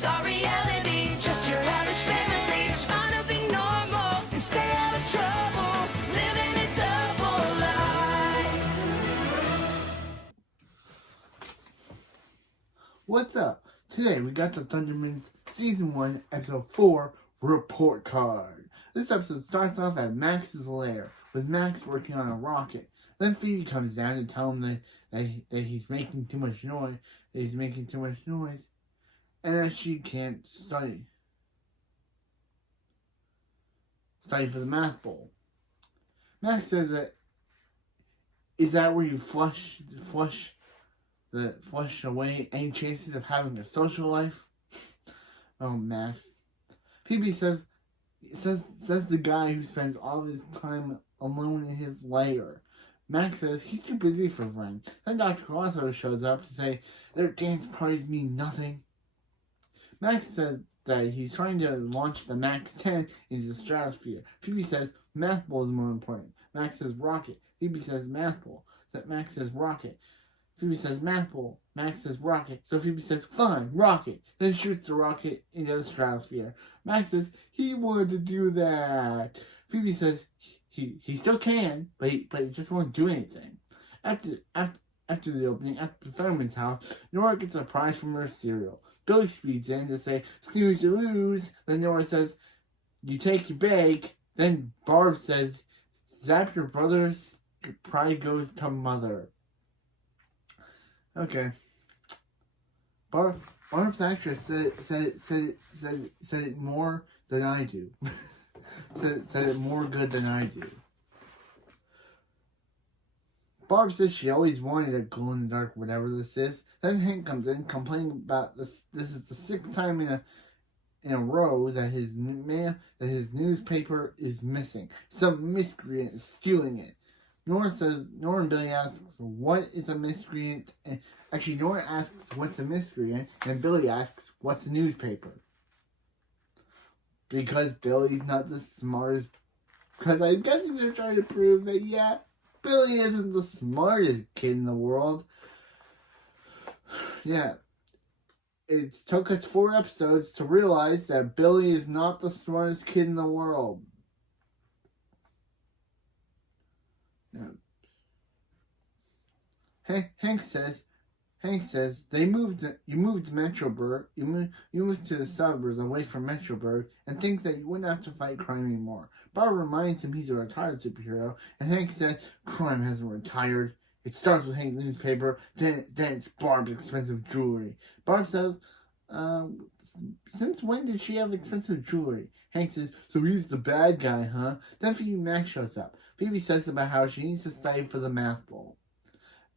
It's our reality, just your average family trying to be normal and stay out of trouble, living a double life. What's up? Today we got the Thunderman's Season 1, Episode 4 Report Card. This episode starts off at Max's lair, with Max working on a rocket. Then Phoebe comes down to tell him that he's making too much noise, and that she can't study for the math bowl. Max says that, is that where you flush away any chances of having a social life? Oh, Max. Phoebe says the guy who spends all his time alone in his lair. Max says he's too busy for friends. Then Dr. Colosso shows up to say their dance parties mean nothing. Max says that he's trying to launch the Max 10 into the stratosphere. Phoebe says math bowl is more important. Max says rocket. Phoebe says math bowl. Max says rocket. Phoebe says math bowl. Max says rocket. So Phoebe says fine, rocket. Then shoots the rocket into the stratosphere. Max says he wanted to do that. Phoebe says he still can, but he just won't do anything. After the opening, at the thunderman's house, Nora gets a prize from her cereal. Billy speeds in to say snooze you lose. Then Nora says you take your bake. Then Barb says zap your brother's pride goes to mother. Okay. Barb's actress said it more than I do. said it more good than I do. Barb says she always wanted a glow in the dark, whatever this is. Then Hank comes in complaining about this. This is the 6th time in a row that his newspaper is missing. Some miscreant is stealing it. Nora and Billy asks, what is a miscreant? And actually, Nora asks, what's a miscreant? And Billy asks, what's a newspaper? Because Billy's not the smartest. Because I'm guessing they're trying to prove that, yeah, Billy isn't the smartest kid in the world. Yeah. It took us 4 episodes to realize that Billy is not the smartest kid in the world. Yeah. Hank says you moved to Metroburg, you moved to the suburbs away from Metroburg, and think that you wouldn't have to fight crime anymore. Barb reminds him he's a retired superhero, and Hank says crime hasn't retired. It starts with Hank's newspaper, then it's Barb's expensive jewelry. Barb says, since when did she have expensive jewelry? Hank says, so he's the bad guy, huh? Then Phoebe and Max shows up. Phoebe says about how she needs to study for the math bowl.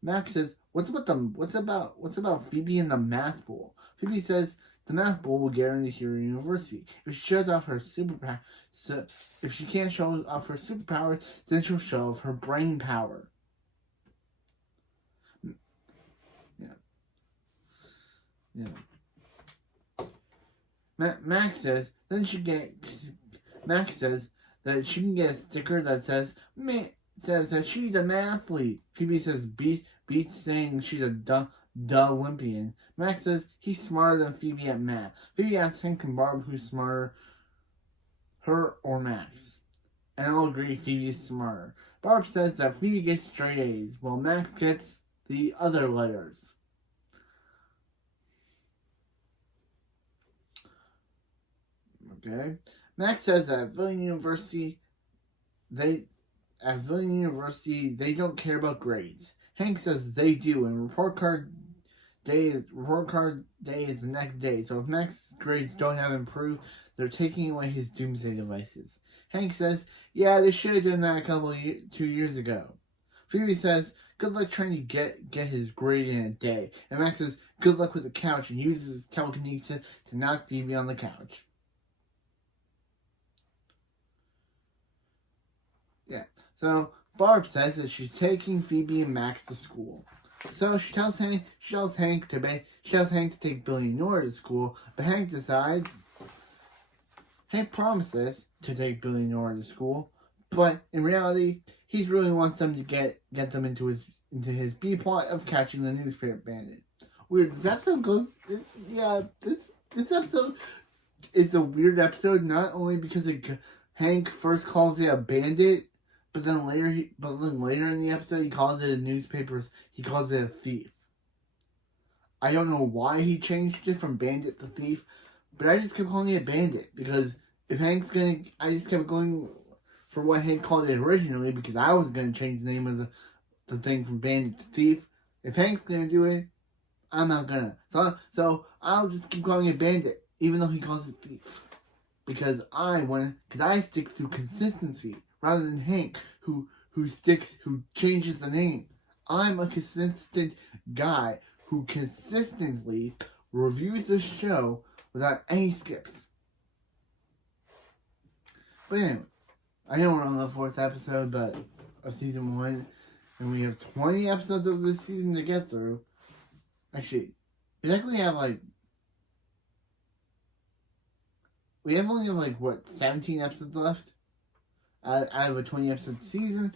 Max says, what's about Phoebe and the math bowl? Phoebe says the math bowl will get her into her university. If she shows off her superpower, if she can't show off her superpower, then she'll show off her brain power. Yeah. Max says that she can get a sticker that says that she's an athlete. Phoebe says beats saying she's a duh Olympian. Max says he's smarter than Phoebe at math. Phoebe asks Hank and Barb who's smarter, her or Max. And I'll agree Phoebe is smarter. Barb says that Phoebe gets straight A's, while Max gets the other letters. Okay. Max says that at Villian University, they don't care about grades. Hank says they do, and report card day is the next day. So if Max's grades don't have improved, they're taking away his doomsday devices. Hank says, yeah, they should have done that 2 years ago. Phoebe says, good luck trying to get his grade in a day. And Max says, good luck with the couch, and uses his telekinesis to knock Phoebe on the couch. Yeah. So Barb says that she's taking Phoebe and Max to school. So she tells Hank to take Billy and Nora to school, but Hank promises to take Billy and Nora to school, but in reality, he really wants them to get them into his B plot of catching the newspaper bandit. Weird. This episode goes. this episode is a weird episode, not only because Hank first calls it a bandit, but then later in the episode he calls it he calls it a thief. I don't know why he changed it from bandit to thief, but I just kept calling it bandit because I just kept going for what Hank called it originally because I was gonna change the name of the thing from bandit to thief. If Hank's gonna do it, I'm not gonna. So I'll just keep calling it bandit, even though he calls it thief. Because I stick to consistency rather than Hank who changes the name. I'm a consistent guy who consistently reviews the show without any skips. But anyway, I know we're on the 4th episode of season 1, and we have 20 episodes of this season to get through. Actually, we only have 17 episodes left out of a 20 episode season.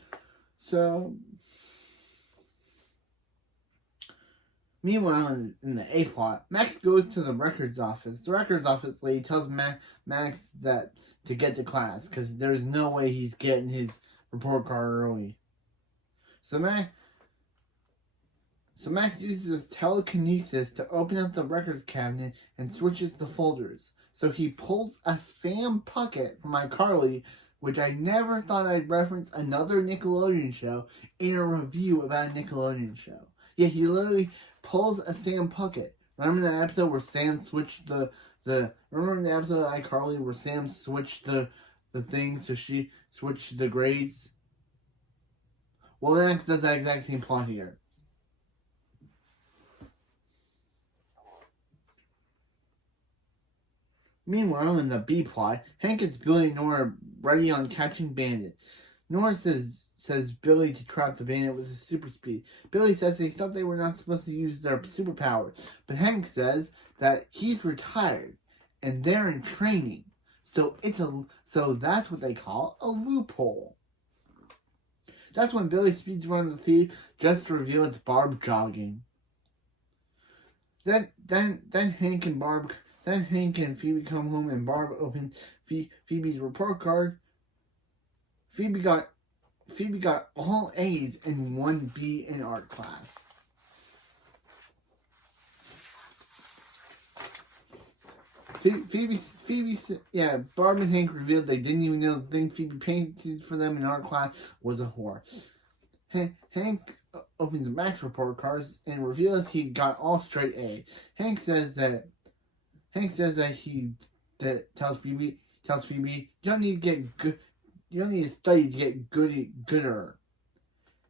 So, meanwhile, in the A plot, Max goes to the records office. The records office lady tells Max that to get to class because there's no way he's getting his report card early. So Max uses his telekinesis to open up the records cabinet and switches the folders. So he pulls a Sam Puckett from iCarly, which I never thought I'd reference another Nickelodeon show in a review about a Nickelodeon show. Yeah, he literally pulls a Sam Puckett. Remember that episode where Sam switched remember the episode of iCarly where Sam switched the thing so she switched the grades? Well, Max does that exact same plot here. Meanwhile, in the B plot, Hank gets Billy and Nora ready on catching Bandit. Nora says Billy to trap the Bandit with his super speed. Billy says he thought they were not supposed to use their superpowers, but Hank says that he's retired and they're in training. So that's what they call a loophole. That's when Billy speeds around the thief just to reveal it's Barb jogging. Then Hank and Phoebe come home and Barb opens Phoebe's report card. Phoebe got all A's and 1 B in art class. Barb and Hank revealed they didn't even know the thing Phoebe painted for them in art class was a whore. Hank opens Max report cards and reveals he got all straight A's. Hank says that tells Phoebe you don't need to get good, you don't need to study to get gooder.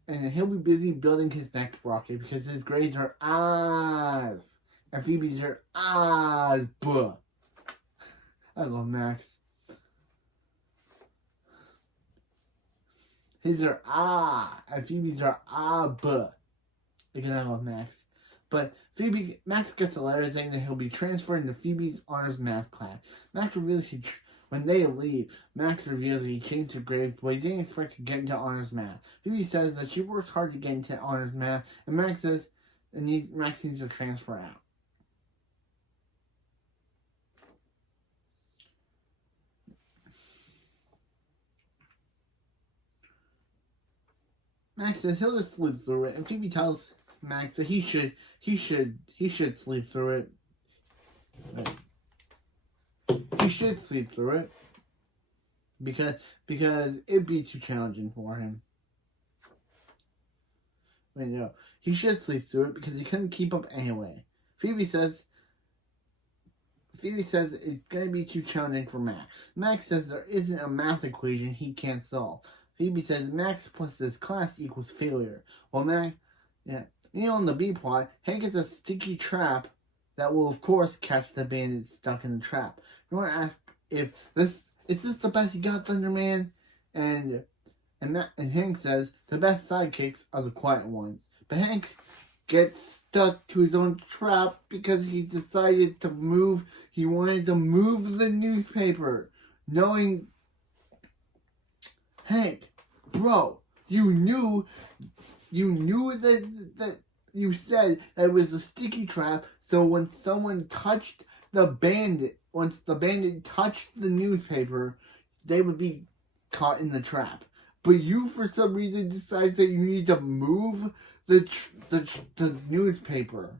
And he'll be busy building his next rocket because his grades are A's and Phoebe's are A's. Buh. I love Max. His are and Phoebe's are buh. Again, I love Max. But Max gets a letter saying that he'll be transferred into Phoebe's honors math class. When they leave, Max reveals that he changed her grades, but he didn't expect to get into honors math. Phoebe says that she works hard to get into honors math, and Max says Max needs to transfer out. Max says he'll just sleep through it, and Phoebe tells Max that he should sleep through it. He should sleep through it because it'd be too challenging for him. He should sleep through it because he couldn't keep up anyway. Phoebe says it's gonna be too challenging for Max. Max says there isn't a math equation he can't solve. Phoebe says Max plus this class equals failure. In the B plot, Hank is a sticky trap that will, of course, catch the bandit stuck in the trap. Nora asks if is this the best you got, Thunderman? And Hank says the best sidekicks are the quiet ones. But Hank gets stuck to his own trap because he decided to move. He wanted to move the newspaper, knowing Hank, bro, you knew that you said that it was a sticky trap, so when someone touched the bandit touched the newspaper, they would be caught in the trap. But you, for some reason, decides that you need to move the newspaper.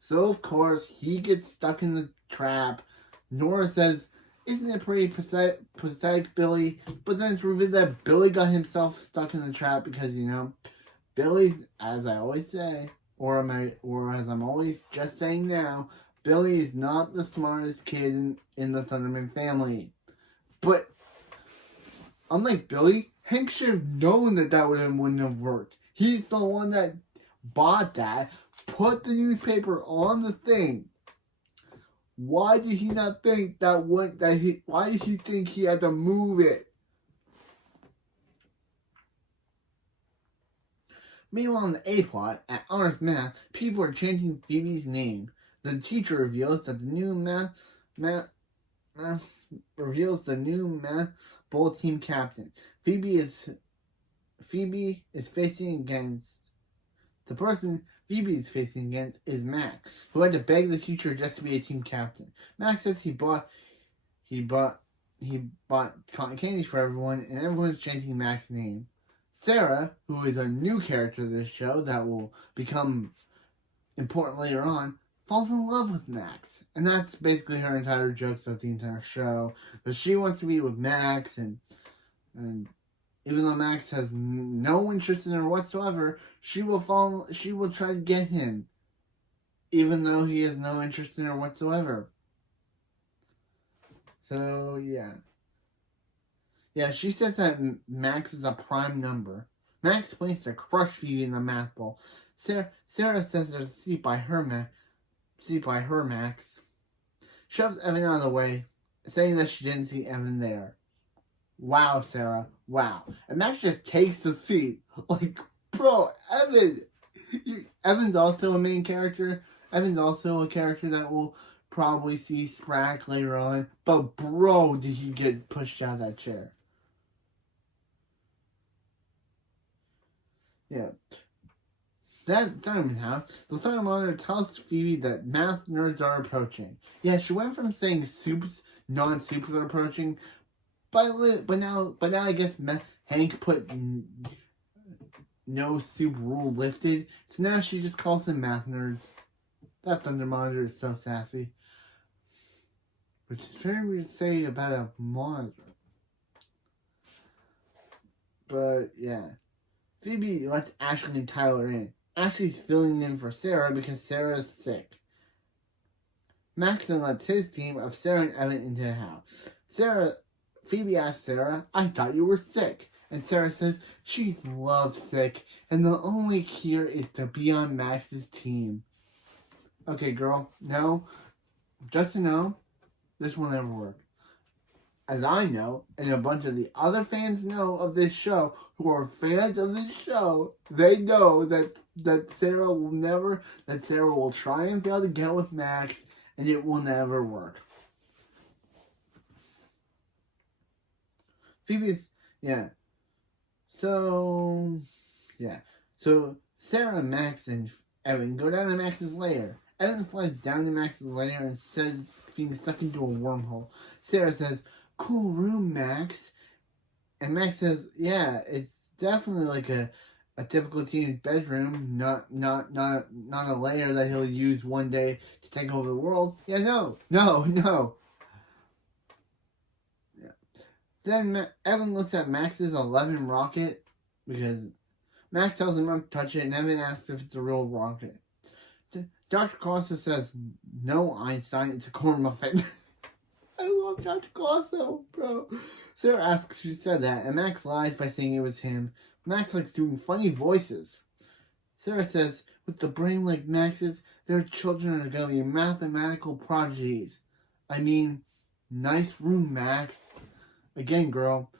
So, of course, he gets stuck in the trap. Nora says, "Isn't it pretty pathetic, Billy?" But then it's revealed that Billy got himself stuck in the trap because, Billy's, as I always say, or as I'm always just saying now, Billy is not the smartest kid in the Thunderman family. But unlike Billy, Hank should have known that wouldn't have worked. He's the one that bought that, put the newspaper on the thing. Why did he not think why did he think he had to move it? Meanwhile, in the A plot, at honors math, people are chanting Phoebe's name. The teacher reveals that the new math bowl team captain. Phoebe is facing against the person Phoebe is facing against is Max, who had to beg the teacher just to be a team captain. Max says he bought cotton candy for everyone, and everyone's chanting Max's name. Sarah, who is a new character of this show that will become important later on, falls in love with Max. And that's basically her entire joke of the entire show. But she wants to be with Max, and even though Max has no interest in her whatsoever, she will try to get him, even though he has no interest in her whatsoever. So, yeah. Yeah, she says that Max is a prime number. Max plans to crush Phoebe in the math bowl. Sarah says there's a seat by her, Max. Shoves Evan out of the way, saying that she didn't see Evan there. Wow, Sarah. Wow. And Max just takes the seat. Like, bro, Evan. Evan's also a main character. Evan's also a character that we'll probably see Sprack later on. But, bro, did he get pushed out of that chair. Yeah. That's Thunderman house. The Thunderman tells Phoebe that math nerds are approaching. Yeah, she went from saying non-supers are approaching, but now I guess Hank put no soup rule lifted, so now she just calls them math nerds. That Thunder Monitor is so sassy. Which is very weird to say about a monitor. But, yeah. Phoebe lets Ashley and Tyler in. Ashley's filling in for Sarah because Sarah is sick. Max then lets his team of Sarah and Evan into the house. Phoebe asks Sarah, "I thought you were sick." And Sarah says she's lovesick and the only cure is to be on Max's team. Okay, girl, no. Just to know, this will never work. As I know, and a bunch of the other fans know of this show, who are fans of this show, they know that Sarah will try and fail to get with Max, and it will never work. So Sarah, Max, and Evan go down to Max's lair. Evan slides down to Max's lair and says being sucked into a wormhole. Sarah says, "Cool room, Max." And Max says, "Yeah, it's definitely like a typical teenage bedroom, not a lair that he'll use one day to take over the world." Yeah, no. Yeah. Then Evan looks at Max's 11 rocket because Max tells him not to touch it, and Evan asks if it's a real rocket. Dr. Colosso says, "No, Einstein, it's a corn muffin." I love Dr. Colosso, bro. Sarah asks who said that, and Max lies by saying it was him. Max likes doing funny voices. Sarah says, with the brain like Max's, their children are going to be mathematical prodigies. I mean, nice room, Max. Again, girl,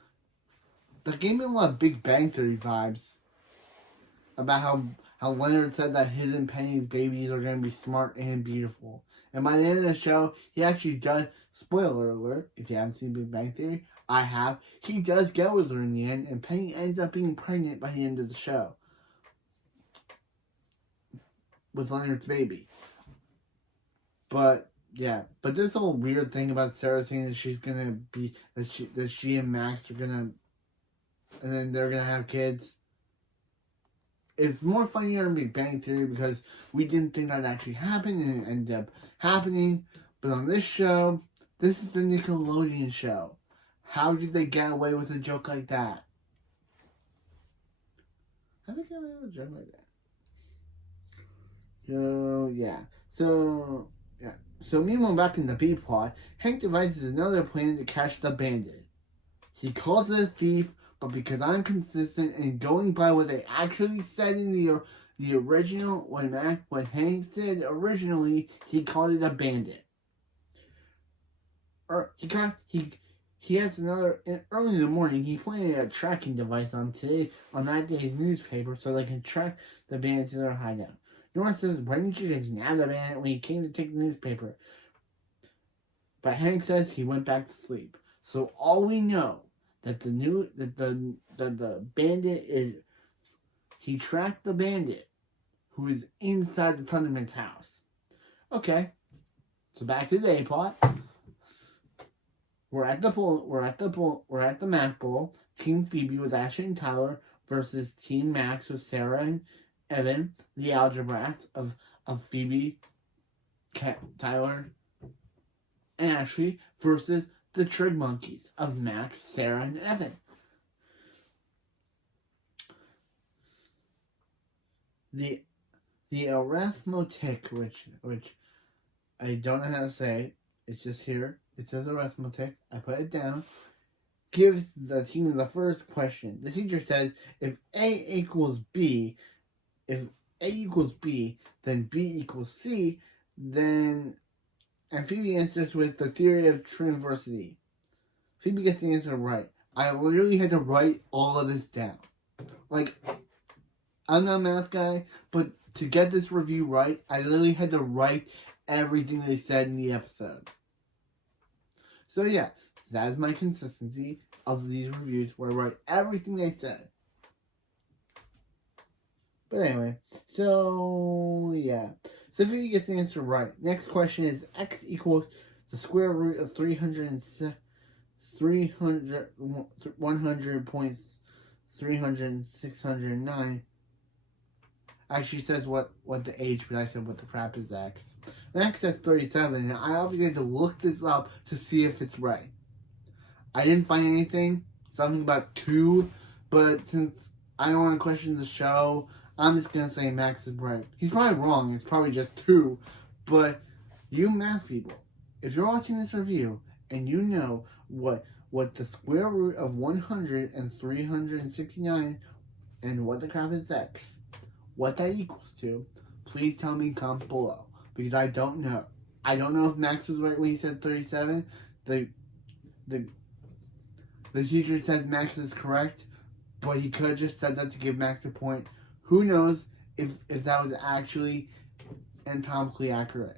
that gave me a lot of Big Bang Theory vibes. About how Leonard said that his and Penny's babies are going to be smart and beautiful. And by the end of the show, he actually does, spoiler alert, if you haven't seen Big Bang Theory, I have, he does get with her in the end, and Penny ends up being pregnant by the end of the show. With Leonard's baby. But yeah, but this whole weird thing about Sarah saying that she's gonna be that she and Max are gonna, and then they're gonna have kids. It's more funnier in Big Bang Theory because we didn't think that actually happened and it ended up happening. But on this show, this is the Nickelodeon show. How did they get away with a joke like that? How did they get away with a joke like that? So, yeah. So meanwhile, back in the B plot, Hank devises another plan to catch the bandit. He calls it a thief, but because I'm consistent and going by what they actually said in the original, when Hank said originally, he called it a bandit. Or he has another early in the morning. He planted a tracking device on that day's newspaper so they can track the bandit to their hideout. Nora says, "Why didn't you just nab the bandit when he came to take the newspaper?" But Hank says he went back to sleep. So all we know that the bandit is, he tracked the bandit who is inside the Thunderman's house. Okay, so back to the A plot. We're at the math bowl. Team Phoebe with Ashley and Tyler versus Team Max with Sarah and Evan, the algebrats of Phoebe, Tyler, and Ashley versus the Trig Monkeys of Max, Sarah, and Evan. The arithmetic, which I don't know how to say, it's just here. It says arithmetic. I put it down. Gives the team the first question. The teacher says, if A equals B, then B equals C, then... And Phoebe answers with the theory of trinversity. Phoebe gets the answer right. I literally had to write all of this down. Like, I'm not a math guy, but to get this review right, I literally had to write everything they said in the episode. So yeah, that is my consistency of these reviews, where I write everything they said. But anyway, so yeah. So if you get the answer right, next question is x equals the square root of 100.609. Actually says what the age, but I said what the crap is x. And x says 37, and I obviously had to look this up to see if it's right. I didn't find anything, something about 2, but since I don't want to question the show, I'm just going to say Max is right. He's probably wrong, it's probably just 2, but you math people, if you're watching this review and you know what the square root of 100 and 369 and what the crap is x, what that equals to, please tell me in comments below, because I don't know. I don't know if Max was right when he said 37. The teacher says Max is correct, but he could have just said that to give Max a point. Who knows if that was actually anatomically accurate?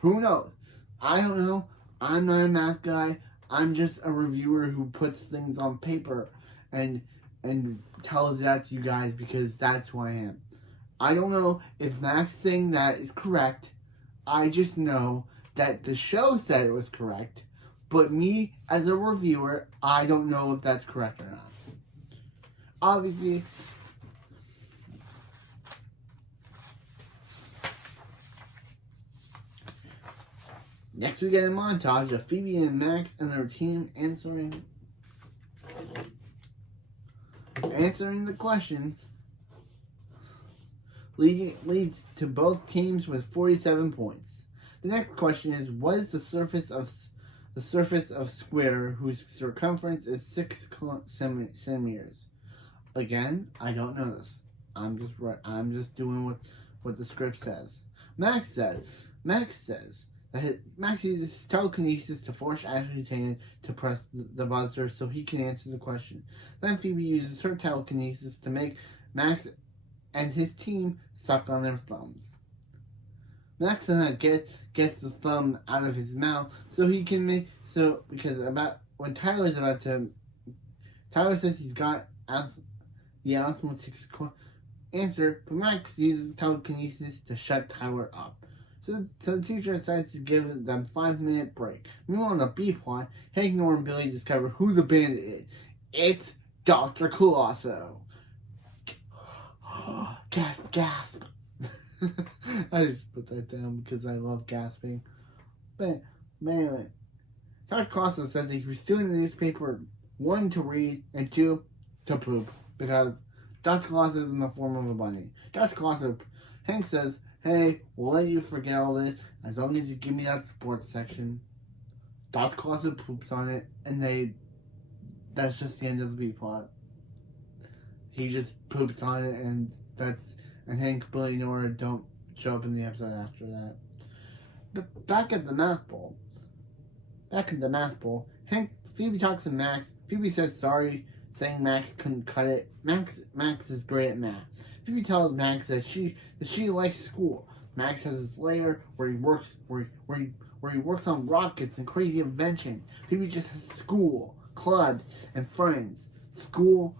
Who knows? I don't know. I'm not a math guy. I'm just a reviewer who puts things on paper and tells that to you guys because that's who I am. I don't know if Max saying that is correct. I just know that the show said it was correct. But me, as a reviewer, I don't know if that's correct or not. Obviously, next we get a montage of Phoebe and Max and their team answering the questions. Leads to both teams with 47 points. The next question is, what is the surface of square whose circumference is 6 centimeters? Again, I don't know this. I'm just doing what the script says. Max says that Max uses telekinesis to force Ashley's hand to press the buzzer so he can answer the question. Then Phoebe uses her telekinesis to make Max and his team suck on their thumbs. Max then gets the thumb out of his mouth so he can make Tyler says he's got the arithmetic answer, but Max uses telekinesis to shut Tyler up. So the teacher decides to give them 5-minute break. Meanwhile, on the B plot, Hank, Nora, and Billy discover who the bandit is. It's Dr. Colosso. Gasp, gasp. I just put that down because I love gasping. But anyway, Dr. Colosso says that he was stealing the newspaper, 1, to read, and 2, to poop. Because Dr. Colosso is in the form of a bunny. Dr. Colosso, Hank says, hey, we'll let you forget all this as long as you give me that sports section. Dr. Colosso poops on it, and that's just the end of the B plot. He just poops on it, and Hank, Billy, and Nora don't show up in the episode after that. But back at the math bowl, Phoebe talks to Max. Phoebe says sorry, saying Max couldn't cut it. Max is great at math. Phoebe tells Max that she likes school. Max has this lair where he works on rockets and crazy invention. Phoebe just has school, clubs, and friends. School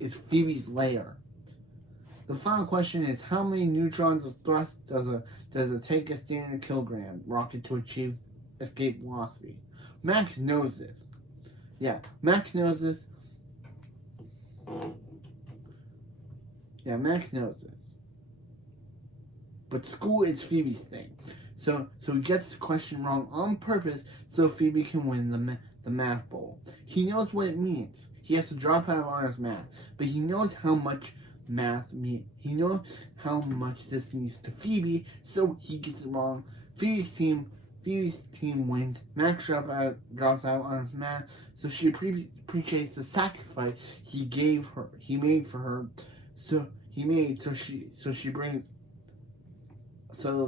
is Phoebe's lair. The final question is, how many neutrons of thrust does it take a standard kilogram rocket to achieve escape velocity? Max knows this. Yeah, Max knows this. But school is Phoebe's thing. So he gets the question wrong on purpose so Phoebe can win the math bowl. He knows what it means. He has to drop out of honors math, but he knows how much math means. He knows how much this means to Phoebe, so he gets it wrong. Phoebe's team wins. Max drops out on math, so she appreciates the sacrifice he made for her. So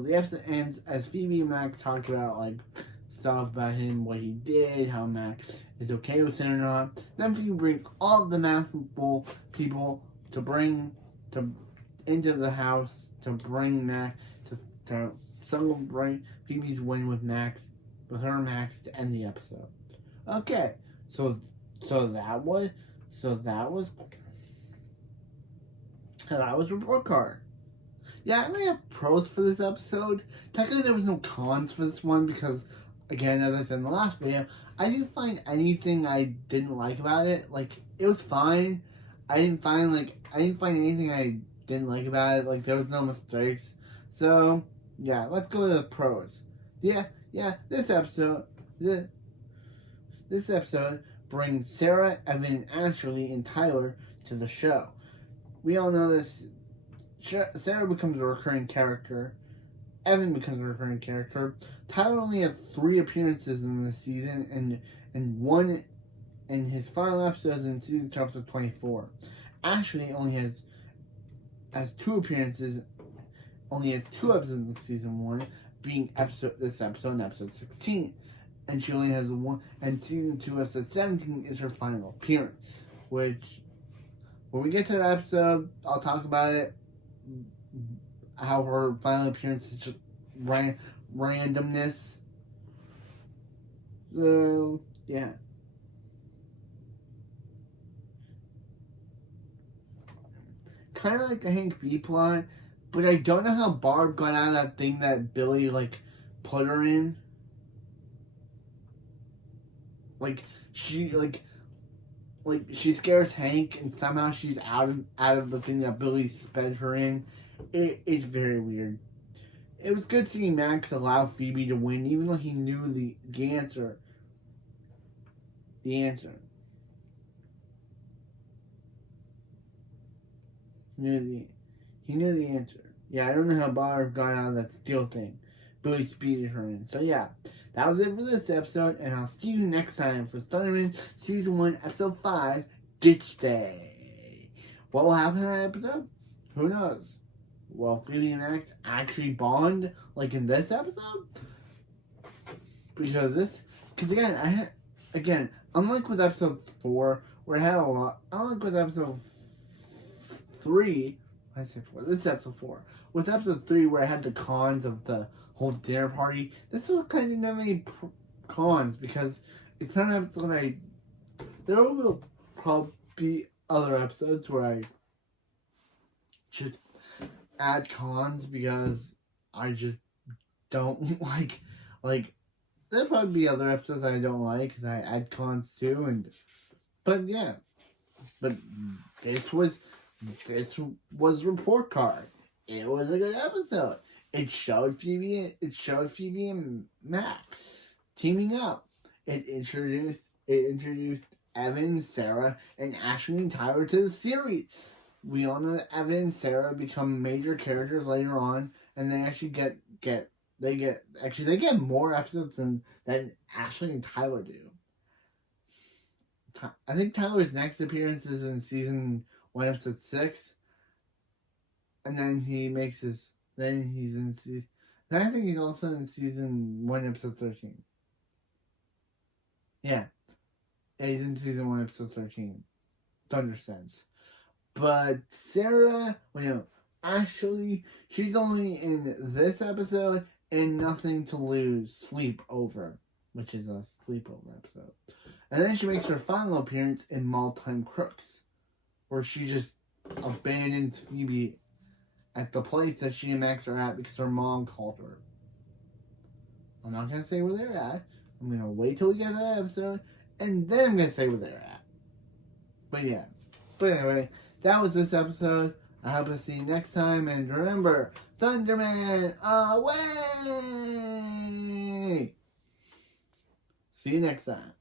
the episode ends as Phoebe and Max talk about like stuff about him, what he did, how Max is okay with it or not. Then Phoebe brings all of the math bowl people into the house to bring Max to celebrate Phoebe's win with Max to end the episode. Okay, so that was report card. Yeah, I only have pros for this episode. Technically, there was no cons for this one because, again, as I said in the last video, I didn't find anything I didn't like about it. Like, it was fine. I didn't find anything I didn't like about it. Like, there was no mistakes. So, yeah, let's go to the pros. Yeah, this episode brings Sarah, Evan, Ashley, and Tyler to the show. We all know this. Sarah becomes a recurring character. Evan becomes a recurring character. Tyler only has 3 appearances in this season, and one in his final episodes in season 2, episode 24. Ashley only has 2 appearances, only has 2 episodes in season 1, being this episode and episode 16. And she only has 1, and season 2, episode 17 is her final appearance. Which, when we get to that episode, I'll talk about it. How her final appearance is just randomness. So, yeah. Kind of like the Hank B plot, but I don't know how Barb got out of that thing that Billy, put her in. She scares Hank, and somehow she's out of the thing that Billy sped her in. It's very weird. It was good seeing Max allow Phoebe to win, even though he knew the answer. He knew the answer. Yeah, I don't know how Barb got out of that steel thing. Billy speeded her in. So yeah, that was it for this episode, and I'll see you next time for Thunderman Season 1, Episode 5, Ditch Day. What will happen in that episode? Who knows? Will Phoebe and Max actually bond like in this episode? Because unlike with episode 4, where I had a lot, unlike with episode 3, I said 4, this is episode 4. With episode 3, where I had the cons of the whole dinner party, this was kind of not many cons because it's not an episode there will probably be other episodes where I just add cons because I just don't like there'll probably be other episodes I don't like that I add cons to, but yeah. But this was Report Card. It was a good episode. It showed Phoebe and Max teaming up. It introduced Evan, Sarah, and Ashley and Tyler to the series. We all know that Evan and Sarah become major characters later on, and they actually get more episodes than Ashley and Tyler do. I think Tyler's next appearance is in season 1, episode 6, and then I think he's also in season 1, episode 13. Yeah, he's in season 1, episode 13. Thunder Sense. But Sarah, Ashley, she's only in this episode and Nothing to Lose, Sleep Over, which is a sleepover episode. And then she makes her final appearance in Mall Time Crooks, where she just abandons Phoebe at the place that she and Max are at because her mom called her. I'm not going to say where they're at. I'm going to wait till we get to that episode, and then I'm going to say where they're at. But yeah. But anyway, that was this episode. I hope to see you next time, and remember, Thunderman away! See you next time.